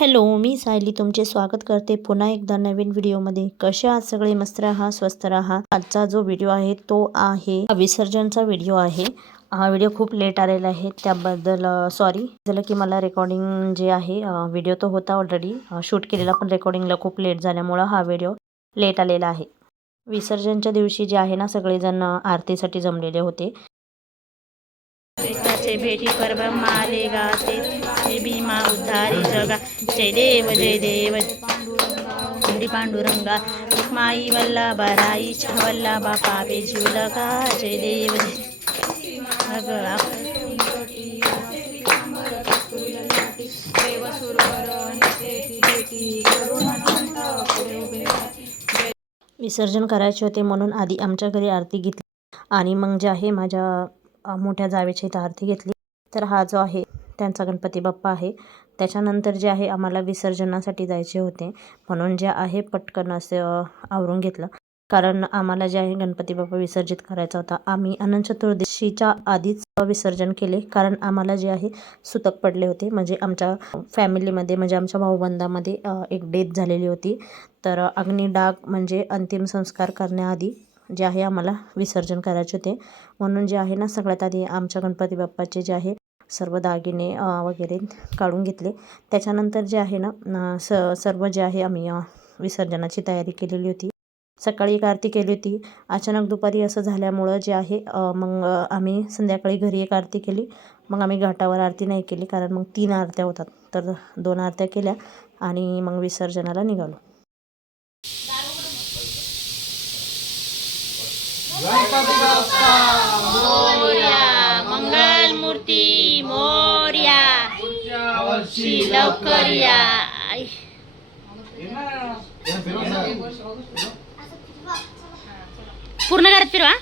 Hello मी सायली तुमचे स्वागत करते पुन्हा एकदा नवीन व्हिडिओमध्ये. कसे आज सगळे? मस्त राहा स्वस्त राहा. आजचा जो व्हिडिओ आहे तो आहे विसर्जनचा व्हिडिओ आहे. हा व्हिडिओ खूप लेट आलेला आहे त्याबद्दल सॉरी झालं की मला रेकॉर्डिंग जे आहे व्हिडिओ तो होता ऑलरेडी शूट केलेला पण रेकॉर्डिंगला खूप लेट झाल्यामुळं हा व्हिडिओ लेट आलेला आहे. विसर्जनच्या दिवशी जे आहे ना सगळेजण आरतीसाठी जमलेले होते. भेटी पर्व माले गाते. जगा जय देव जय देव. हरी पांडुरंगा माई वल्लभा राई वल्लभा पापे जीवलका जय देव जय विसर्जन करायचे होते म्हणून आधी आमच्या घरी आरती घेतली. आणि मग जे आहे माझ्या मोठ्या जावेची इथं आरती घेतली. तर हा जो आहे त्यांचा गणपती बाप्पा आहे. त्याच्यानंतर जे आहे आम्हाला विसर्जनासाठी जायचे होते. म्हणून जे आहे पटकन असं आवरून घेतलं. कारण आम्हाला जे आहे गणपती बाप्पा विसर्जित करायचा होता. आम्ही अनंत चतुर्दशीच्या आधीच विसर्जन केले. कारण आम्हाला जे आहे सुतक पडले होते. म्हणजे आमच्या फॅमिलीमध्ये म्हणजे आमच्या भाऊबंदामध्ये एक डेथ झालेली होती. तर अग्निडाग म्हणजे अंतिम संस्कार करण्याआधी जे आहे आम्हाला विसर्जन करायचे होते. म्हणून जे आहे ना सगळ्यात आधी आमच्या गणपती बाप्पाचे जे आहे सर्व दागिने वगैरे काढून घेतले. त्याच्यानंतर जे आहे ना स सर्व जे आहे आम्ही विसर्जनाची तयारी केलेली होती. सकाळी एक आरती केली होती. अचानक दुपारी असं झाल्यामुळं जे आहे मग आम्ही संध्याकाळी घरी एक आरती केली. मग आम्ही घाटावर आरती नाही केली कारण मग तीन आरत्या होतात. तर दोन आरत्या केल्या आणि मग विसर्जनाला निघालो. मंगल लवकर या. पूर्ण घरात फिरवा.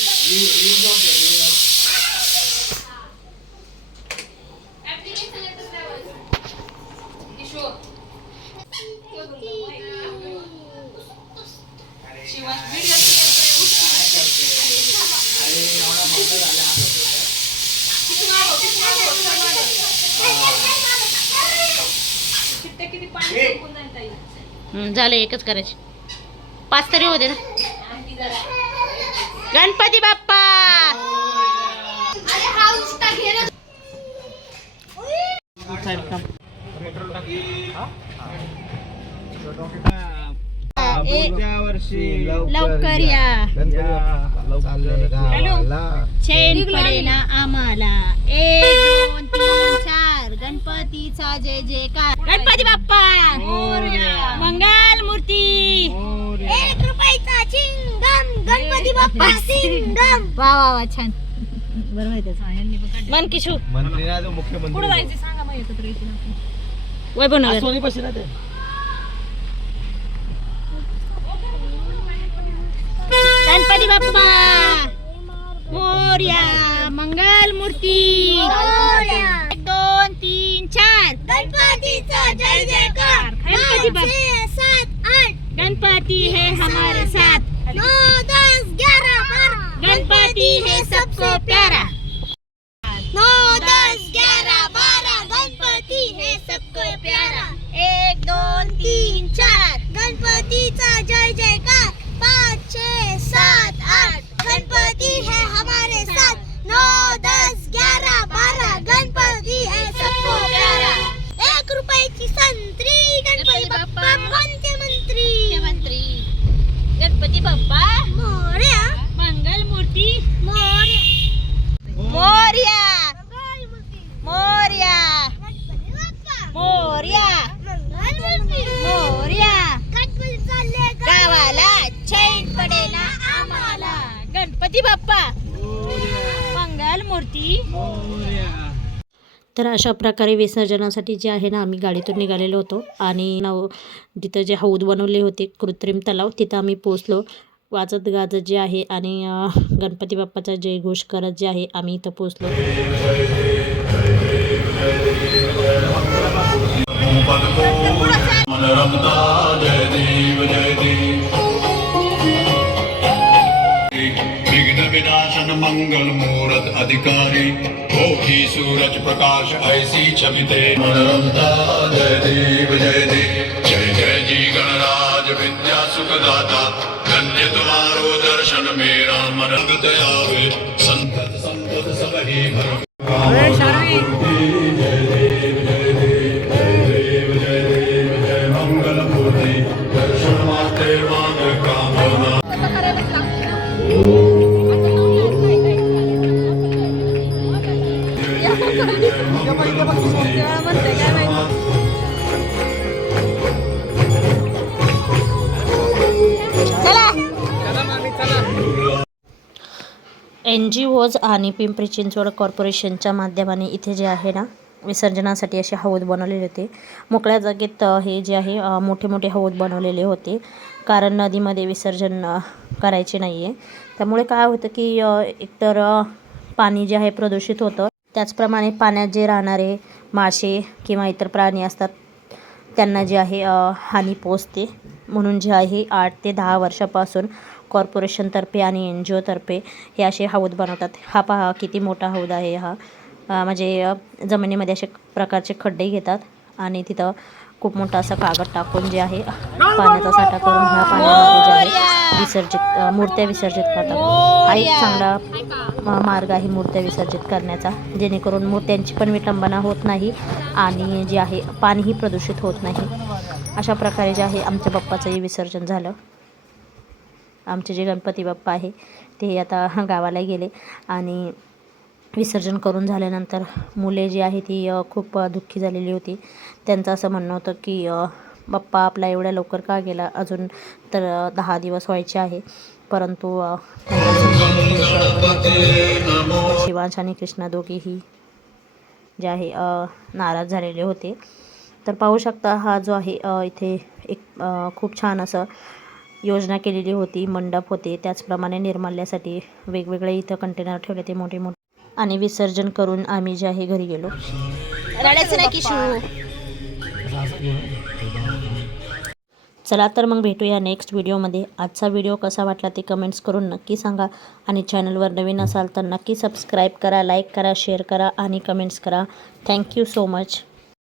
हं, झालं एकच करायचे. पाच तरी होते ना. गणपती बाप्पा! लवकर या. आम्हाला. एक दोन तीन चार. गणपतीचा जय जयकार. गणपती बाप्पा. मंगल मूर्ती एक रुपयाचा चिंगम गणपती बाप्पा सिंगम वा वा वा छान. बरोबर आहे. त्याचं मन किशू मंत्री ना तो मुख्यमंत्री वैभव नगर. सोनी पाशी राहते गणपती बाप्पा. मोर्या मंगल मूर्ती एक दोन तीन चार गणपतीचा जय जयकार गणपती है हमारे साथ. नौ दस ग्यारह गणपति है सबसे प्यारा नौ दस ग्यारह बारह गणपति है सबको प्यारा एक दोन तीन चार गणपतीचा जय जयकार पाँच छः सात आठ गणपति है हमारे साथ नौ दस ग्यारह बारह गणपति है सबको प्यारा एक रुपयाची संत्री गणपती बाप्पा कोणते मंत्री मंत्री गणपती बाप्पा मोर्या मंगल मूर्ती मोर्या मोर्या मोर्या मोर्या मोर्या गावाला चैन पडेना आम्हाला गणपती बाप्पा. मंगल मूर्ती. तर अशा प्रकारे विसर्जनासाठी जे आहे ना आम्ही गाडीतून निघालेलो होतो. आणि नव जिथं जे हौद बनवले होते कृत्रिम तलाव तिथं आम्ही पोचलो वाजत गाजत जे आहे आणि गणपती बाप्पाचा जयघोष करत जे आहे आम्ही इथं पोचलो जय देव जय देव मंगल मूरत अधिकारी। हो ही सूरज प्रकाश ऐसी छविते मनरमता जय देव जय देव जय जय जी गणराज विद्या सुखदाता। धन्य तुम्हारो दर्शन मेरा मन आवे संतत संतत सब ही भर जय। एन जी ओज आणि पिंपरी चिंचवड कॉर्पोरेशनच्या माध्यमाने इथे जे आहे ना विसर्जनासाठी असे हौद बनवलेले होते. मोकळ्या जागेत हे जे आहे मोठे मोठे हौद बनवलेले होते. कारण नदीमध्ये विसर्जन करायचे नाही आहे त्यामुळे काय होतं की एकतर पाणी जे आहे प्रदूषित होतं. त्याचप्रमाणे पाण्यात जे राहणारे मासे किंवा इतर प्राणी असतात त्यांना जे आहे हानी पोचते म्हणून जे आहे आठ ते दहा वर्षापासून कॉर्पोरेशनतर्फे आणि एन जी ओतर्फे हे असे हौद बनवतात. हा पहा किती मोठा हौद आहे हा. म्हणजे जमिनीमध्ये असे प्रकारचे खड्डे घेतात आणि तिथं खूप मोठा असा कागद टाकून जे आहे पाण्याचा साठा करून ह्या पाण्यामध्ये जे आहे विसर्जित मूर्त्या विसर्जित करतात. हा एक चांगला मार्ग आहे मूर्त्या विसर्जित करण्याचा. जेणेकरून मूर्त्यांची पण विटंबना होत नाही आणि जे आहे पाणीही प्रदूषित होत नाही. अशा प्रकारे जे आहे आमच्या बाप्पाचंही विसर्जन झालं. आमचे जे गणपती बाप्पा आहे ते आता गावाला गेले आणि विसर्जन करून झाल्यानंतर मुले जी आहे ती खूप दुःखी झालेली होती. त्यांचं असं म्हणणं होतं की बाप्पा आपला एवढ्या लवकर का गेला? अजून तर दहा दिवस व्हायचे आहे. परंतु शिवांश आणि कृष्णा दोघेही जे आहे नाराज झालेले होते. तर पाहू शकता हा जो आहे इथे एक खूप छान असं योजना केलेली होती मंडप होते. त्याचप्रमाणे निर्माल्यासाठी वेगवेगळे इथं कंटेनर ठेवले ते मोठे मोठे आणि विसर्जन करून आम्ही जे आहे घरी गेलो. रडायचं नाही चला तर मग भेटूया नेक्स्ट व्हिडिओमध्ये आजचा व्हिडिओ कसा वाटला ते कमेंट्स करून नक्की सांगा. आणि चॅनलवर नवीन असाल तर नक्की सबस्क्राईब करा लाईक करा शेअर करा आणि कमेंट्स करा. Thank you so much